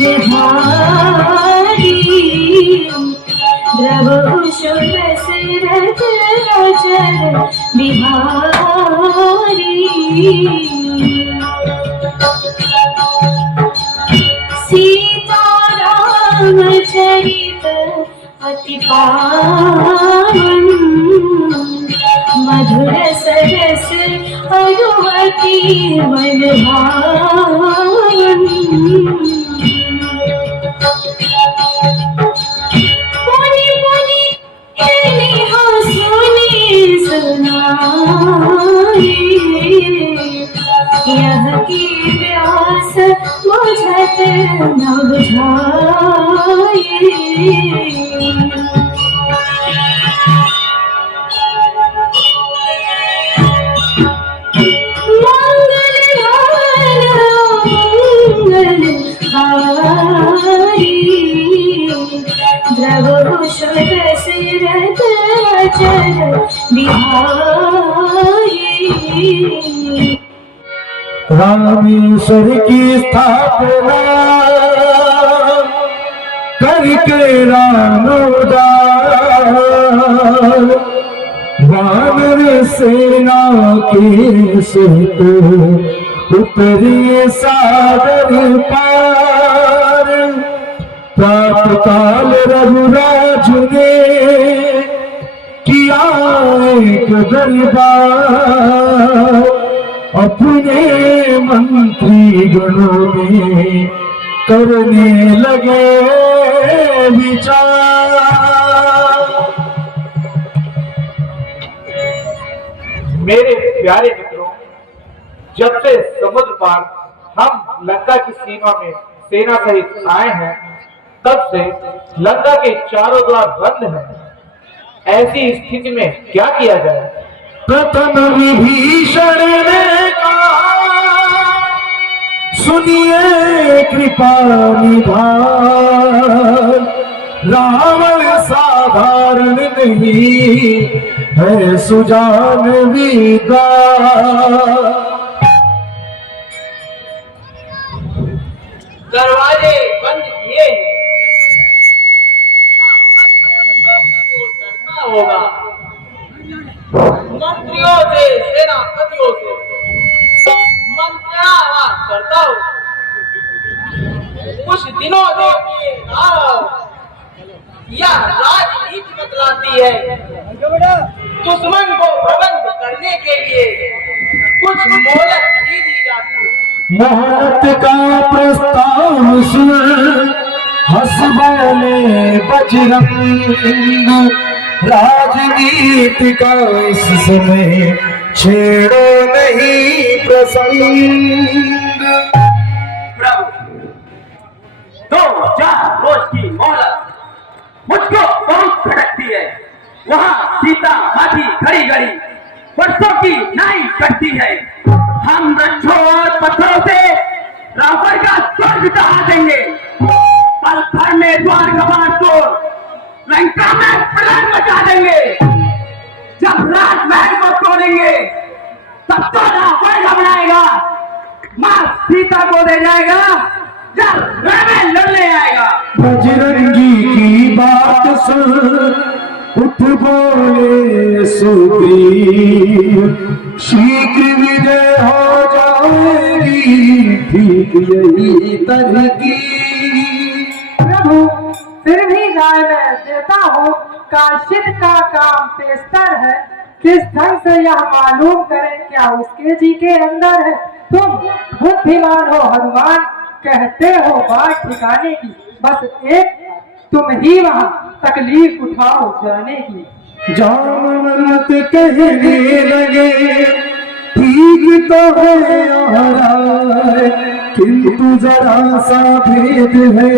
गिरधारी द्रवभूषण दशरथ अचर बिहारी सीताराम चरित अति पावन मधुर सरस अनुमति मन भावन पुनि पुनि नेहा सुनि सुनाए यह की व्यास बुझत न बुझाए द्रवभूषण दशरथ अचर बिहारी रामेश्वर की स्थापना करके राम उदार वानर सेना के सुत उतरी सागर पार प्रातः काल रघुराज ने किया एक दरबार अपने मंत्री गणों में करने लगे विचार। मेरे प्यारे मित्रों, जब से समुद्र पार हम लंका की सीमा में सेना सहित आए हैं, तब से लंका के चारों द्वार बंद हैं। ऐसी स्थिति में क्या किया जाए? प्रथम विभीषण ने कहा, सुनिए कृपा निधान, रावण साधारण नहीं है सुजान विद्वान। दरवाजे बंद किए होगा, मंत्रियों से सेनापतियों से मंत्रणा करता हूँ। कुछ दिनों देखिए यह राजनीति बतलाती है। दुश्मन को प्रबंध करने के लिए कुछ मोहलत दी जाती है। मोहलत का प्रस्ताव सुन हंस बोले बजरंग, राजनीति का इस समय छेड़ो नहीं प्रसंग। प्रभु, 2-4 रोज की मोहलत मुझको बहुत खटकती है। वहाँ सीता माटी घड़ी घड़ी वर्षों की नाई कटती है। हम वृक्षों और पत्थरों से रावण का स्वर्ग ढहा देंगे। पल भर में द्वार कपाट तोड़ लंका में प्रलय मचा देंगे। जब राजमहल को तोड़ेंगे तब तो रावण घबराएगा, मां सीता को दे जाएगा, जब रण लड़ने आएगा। बजरंगी की बात सुन उठ बोले सुग्रीव, शीघ्र विजय हो जाएगी, ठीक यही तरकीब। प्रभु, फिर भी राय मैं देता हूँ, काशिद का काम पेशतर है। किस ढंग से यह मालूम करें क्या उसके जी के अंदर है। तुम बुद्धिमान हो हनुमान, कहते हो बात ठिकाने की, बस एक तुम ही वहाँ तकलीफ उठाओ जाने की। जामवंत कहने लगे, ठीक तो है यार, किंतु जरा सा भेद है,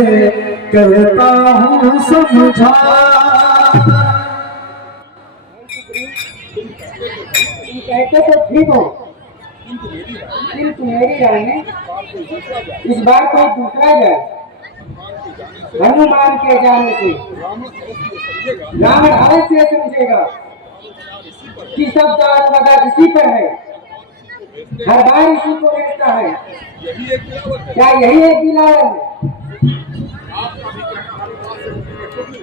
कहता हूँ समझा। कहते तो ठीक हो, किंतु मेरी राय में इस बार कोई दूसरा जाए। हनुमान के जाने से रावण अवश्य समझेगा कि सब जात वगैरह इसी पर है, हर बार इसी को भेजता है। क्या यही एक दिलावर है?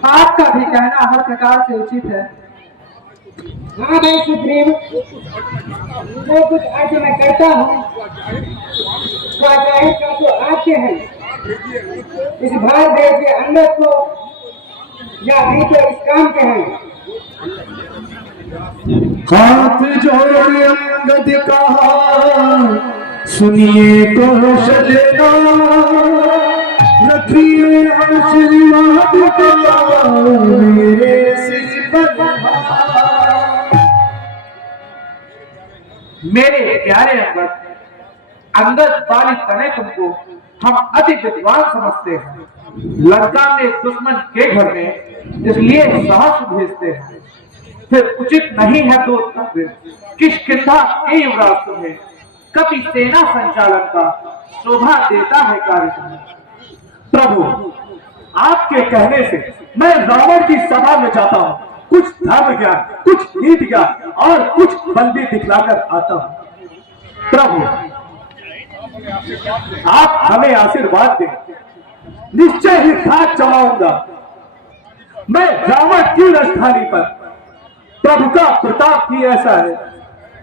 आपका भी कहना हर प्रकार से उचित है। हाँ भाई सुप्रीम, जो कुछ आज मैं करता हूँ वो जाहिर का तो आपके हैं। इस भारत देश के अंदर को या भी तो इस काम के हैं। हाथ जोड़े अंगद कहा सुनिए कौशल का, रखिए आशीर्वाद का मेरे सिर पर। मेरे प्यारे अंगद, अंगद वाली तने तुमको हम अति विद्वान समझते हैं। लंका में दुश्मन के घर में इसलिए साहस भेजते हैं, फिर उचित नहीं है तो किष्किंधा के युवराज तुम्हें कभी सेना संचालन का शोभा देता है कार्य। प्रभु, आपके कहने से मैं रावण की सभा में जाता हूँ, कुछ धर्म ज्ञान, कुछ नीति ज्ञान और कुछ बंदी दिखलाकर आता हूँ। प्रभु, आप हमें आशीर्वाद दें, निश्चय ही घात जमाऊंगा मैं रावण की राजधानी पर। प्रभु का प्रताप ही ऐसा है,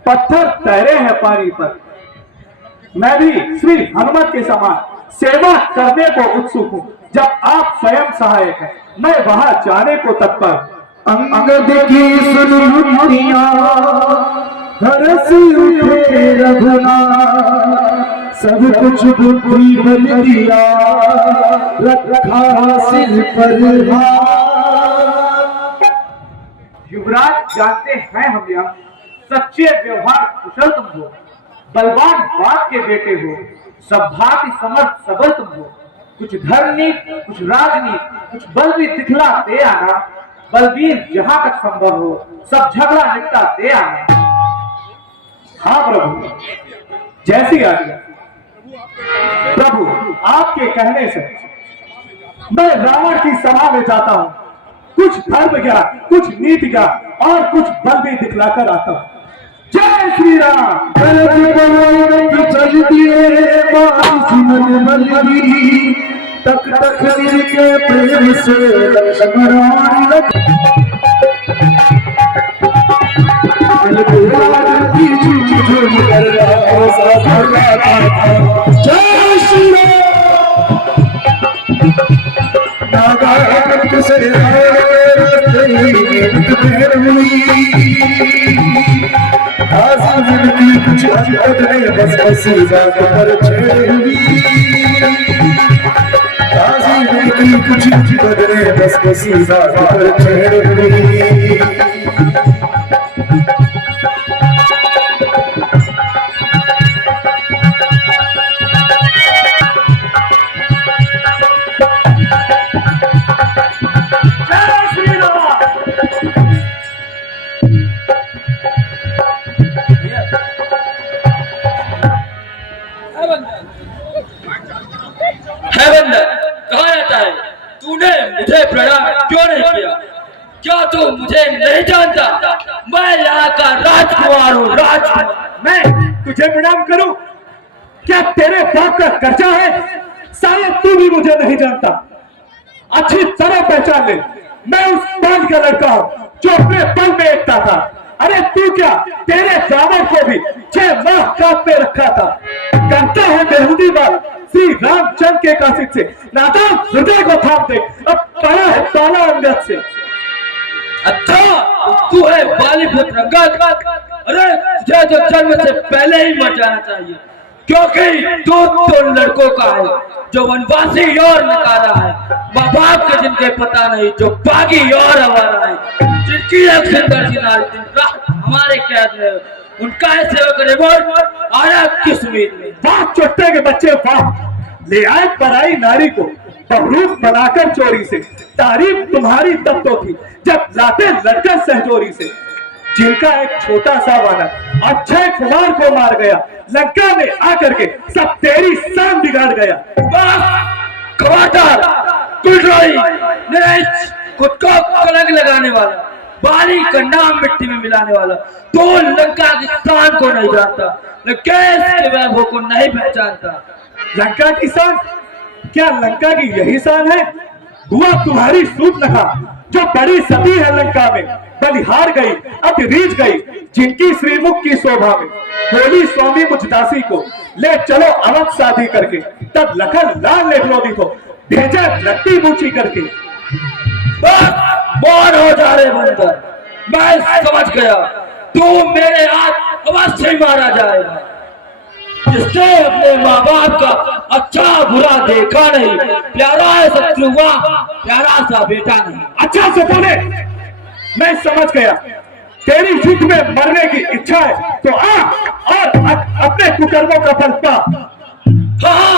पत्थर तैरे हैं पानी पर। मैं भी श्री हनुमत के समान सेवा करने को उत्सुक हूँ। जब आप स्वयं सहायक हैं, मैं वहां जाने को तत्पर। अंगद की सुनिया हरस उठे रघुनाथ, सब कुछ बुद्धि बल दिया, रखा सिर पर हाथ। युवराज जानते हैं हम यह, सच्चे व्यवहार कुशल तुम हो, बलवान बाप के बेटे हो, सब भांति समर्थ सबल तुम हो। कुछ धर्मनीति, कुछ राजनीति, कुछ बल भी दिखलाते आना, बलवीर जहां तक संभव हो सब झगड़ा निपटाते आना। हाँ प्रभु, जैसी आज्ञा। प्रभु, आपके कहने से मैं रावण की सभा में जाता हूँ, कुछ धर्म ज्ञान, कुछ नीति ज्ञान और कुछ बल भी दिखलाकर आता हूँ। जय श्री राम। चल दिए तक तक के प्रेम से लक्ष्मण जय श्री कुछ बस ऐसी बात पर कुछ बदले बस ऐसी बात पर छेड़। कहा जाता है, तूने मुझे प्रणाम क्यों नहीं किया? क्या तू मुझे नहीं जानता? मैं यहाँ का राजकुमार हूँ, राजकुमार। मैं तुझे प्रणाम करूं? क्या तेरे बाप का कर्जा है? शायद तू भी मुझे नहीं जानता। अच्छी तरह पहचान ले, मैं उस बाल का लड़का हूँ जो अपने पल में एकता था। अरे तू क्या, तेरे रावण को भी 6 माह काट में रखा था। करता है बेहुदी बात श्री रामचंद्र के काशिद से, नादान हृदय को थाम दे, अब पड़ा है ताला अंगद से। अच्छा, तू है बाली पुत्र अंगद? अरे तुझे तो जन्म से पहले ही मर जाना चाहिए, क्योंकि तू तो लड़कों का है जो वनवासी और नकारा है, माँ बाप के जिनके पता नहीं, जो बागी और आवारा है, जिनकी एक सुंदर सी नारी दिन रात हमारे कैद में, उनका है सेवक रिवोल्ट आया किस उम्मीद में? वाह चोट्टे के बच्चे वाह, ले आए पराई नारी को बहरूप बनाकर चोरी से। तारीफ तुम्हारी तब तो थी जब लाते लड़कर सहजोरी से। जिनका एक छोटा सा वानर अक्षय कुमार को मार गया, लंका में आकर के सब तेरी शान बिगाड़ गया। खबरदार, कुलरोई, नीच, खुद को कलंक लगाने वाला, बाली का नाम मिट्टी में मिलाने वाला, तो लंका की शान को नहीं जानता, लंकेश के वैभव को नहीं पहचानता। लंका की शान? क्या लंका की यही शान है हुआ तुम्हारी सूर्पनखा जो बड़ी सती है लंका में, बलिहार गई अति रीझ गई जिनकी श्रीमुख की शोभा में। बोली स्वामी मुझ दासी को ले चलो अवध शादी करके, तब लखन लाल लेखलोदी को भेजा लट्टी बूची करके। बस मौन हो जा रे बंदर, मैं समझ गया तू मेरे हाथ अवश्य ही मारा जाएगा। जिसने अपने माँ बाप का अच्छा बुरा देखा नहीं, प्यारा है शत्रु हुआ, प्यारा सा बेटा नहीं। अच्छा से बोले, मैं समझ गया तेरी युद्ध में मरने की इच्छा है तो आ और अपने कुकर्मों का फल पा। हाँ